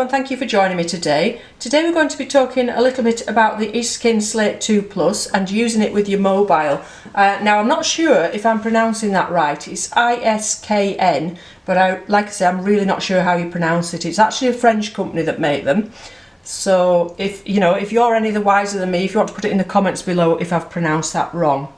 Hello and thank you for joining me today. Today we're going to be talking a little bit about the iskn Slate 2 Plus and using it with your mobile. Now I'm not sure if I'm pronouncing that right. It's iskn, but like I say, I'm really not sure how you pronounce it. It's actually a French company that make them. So if you're any the wiser than me, if you want to put it in the comments below if I've pronounced that wrong.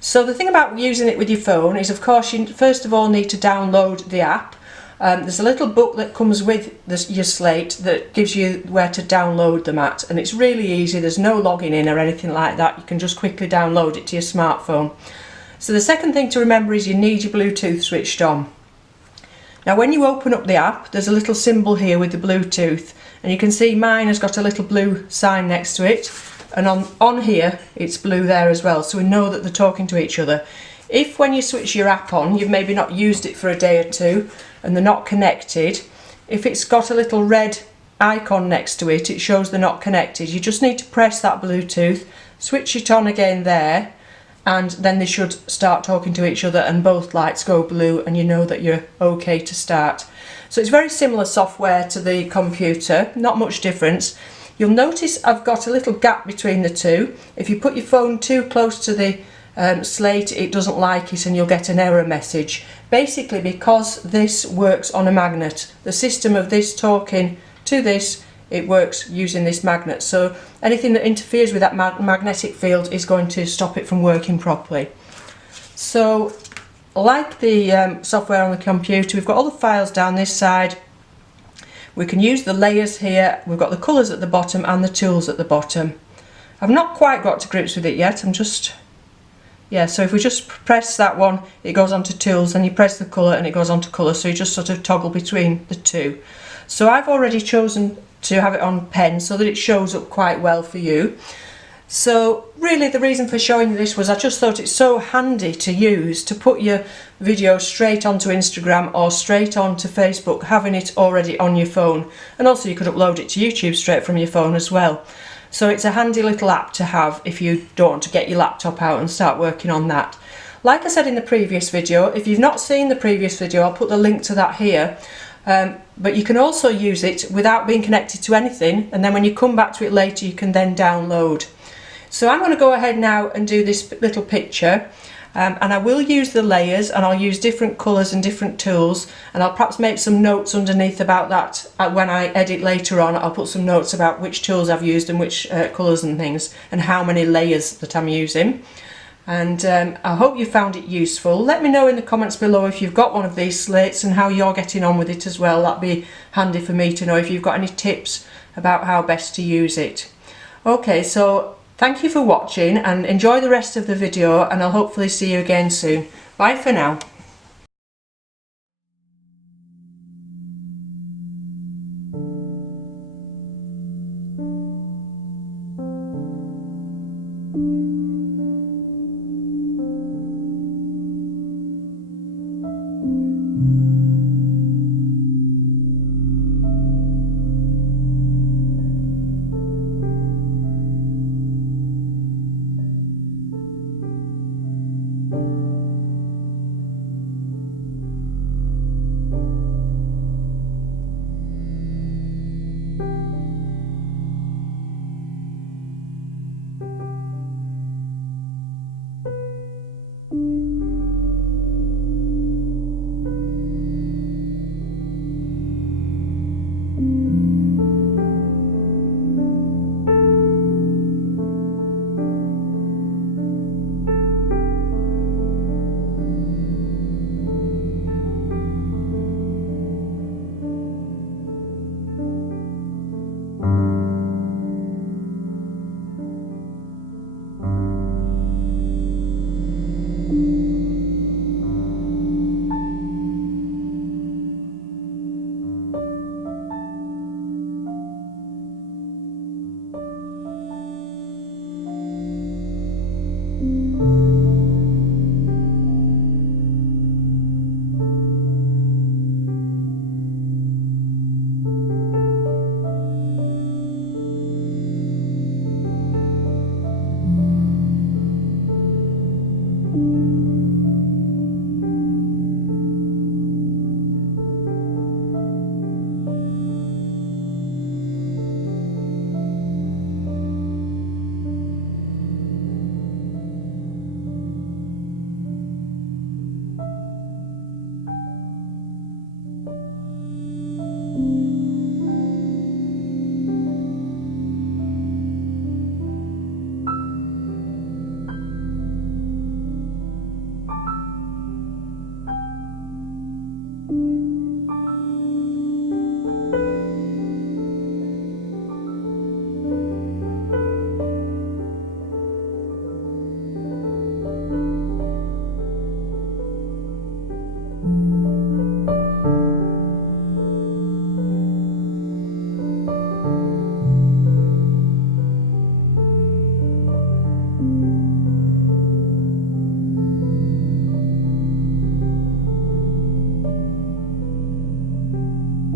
So the thing about using it with your phone is, of course, you first of all need to download the app. There's a little book that comes with your Slate that gives you where to download them at, and it's really easy. There's no logging in or anything like that. You can just quickly download it to your smartphone. So the second thing to remember is you need your Bluetooth switched on. Now when you open up the app, there's a little symbol here with the Bluetooth, and you can see mine has got a little blue sign next to it, and on here it's blue there as well, so we know that they're talking to each other. If when you switch your app on, you've maybe not used it for a day or two and they're not connected, if it's got a little red icon next to it, it shows they're not connected. You just need to press that Bluetooth, switch it on again there, and then they should start talking to each other and both lights go blue and you know that you're okay to start. So it's very similar software to the computer, not much difference. You'll notice I've got a little gap between the two. If you put your phone too close to the Slate, it doesn't like it and you'll get an error message. Basically because this works on a magnet. The system of this talking to this, it works using this magnet. So anything that interferes with that magnetic field is going to stop it from working properly. So like the software on the computer, we've got all the files down this side. We can use the layers here. We've got the colours at the bottom and the tools at the bottom. I've not quite got to grips with it yet. So if we just press that one, it goes on to tools, and you press the colour and it goes on to colour, so you just sort of toggle between the two. So I've already chosen to have it on pen so that it shows up quite well for you. So really the reason for showing you this was I just thought it's so handy to use to put your video straight onto Instagram or straight onto Facebook, having it already on your phone, and also you could upload it to YouTube straight from your phone as well. So it's a handy little app to have if you don't want to get your laptop out and start working on that. Like I said in the previous video, if you've not seen the previous video, I'll put the link to that here. But you can also use it without being connected to anything, and then when you come back to it later you can then download. So I'm going to go ahead now and do this little picture. And I will use the layers, and I'll use different colours and different tools, and I'll perhaps make some notes underneath about that when I edit later on. I'll put some notes about which tools I've used and which colours and things, and how many layers that I'm using. And I hope you found it useful. Let me know in the comments below if you've got one of these slates and how you're getting on with it as well. That'd be handy for me to know if you've got any tips about how best to use it. Okay, so thank you for watching and enjoy the rest of the video, and I'll hopefully see you again soon. Bye for now.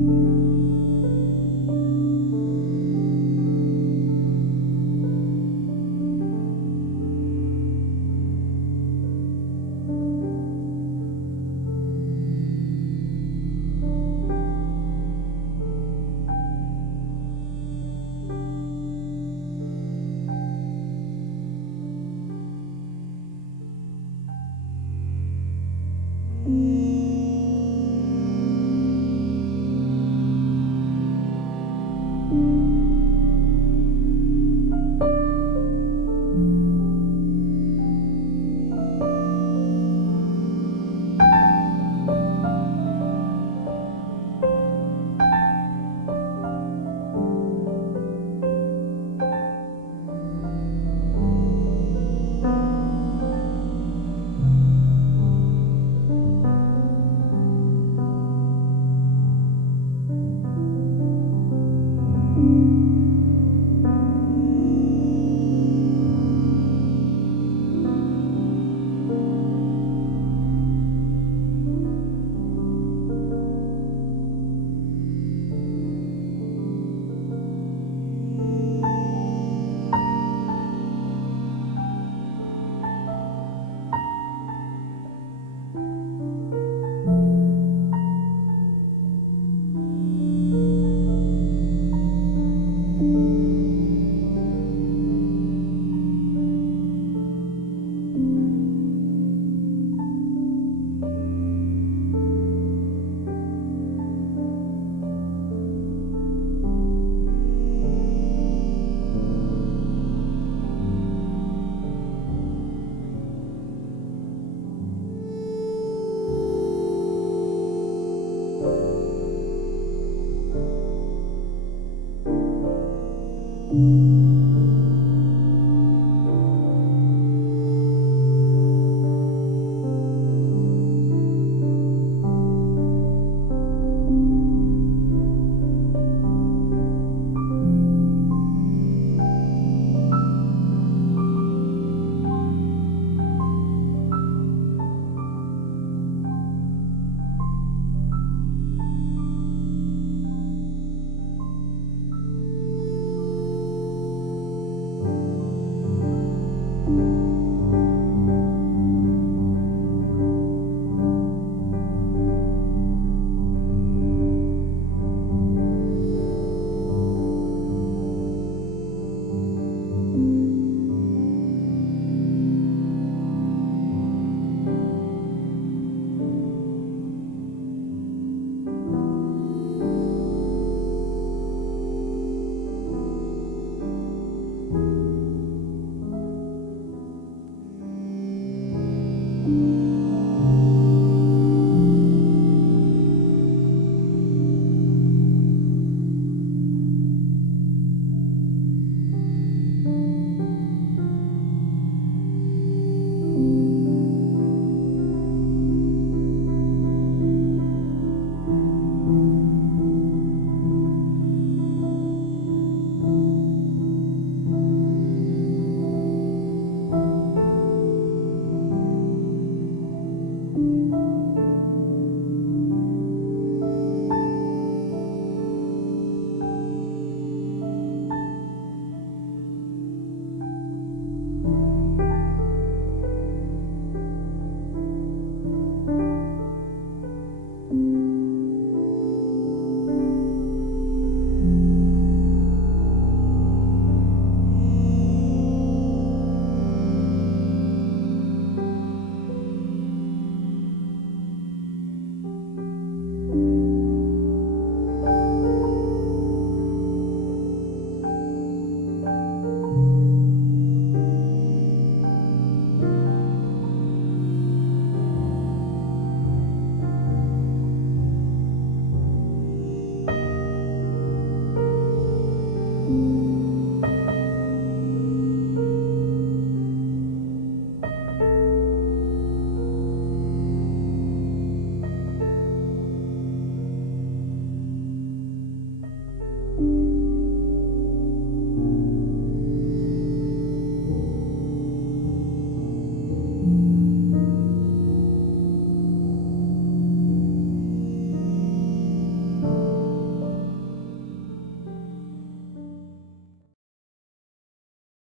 Mm-hmm.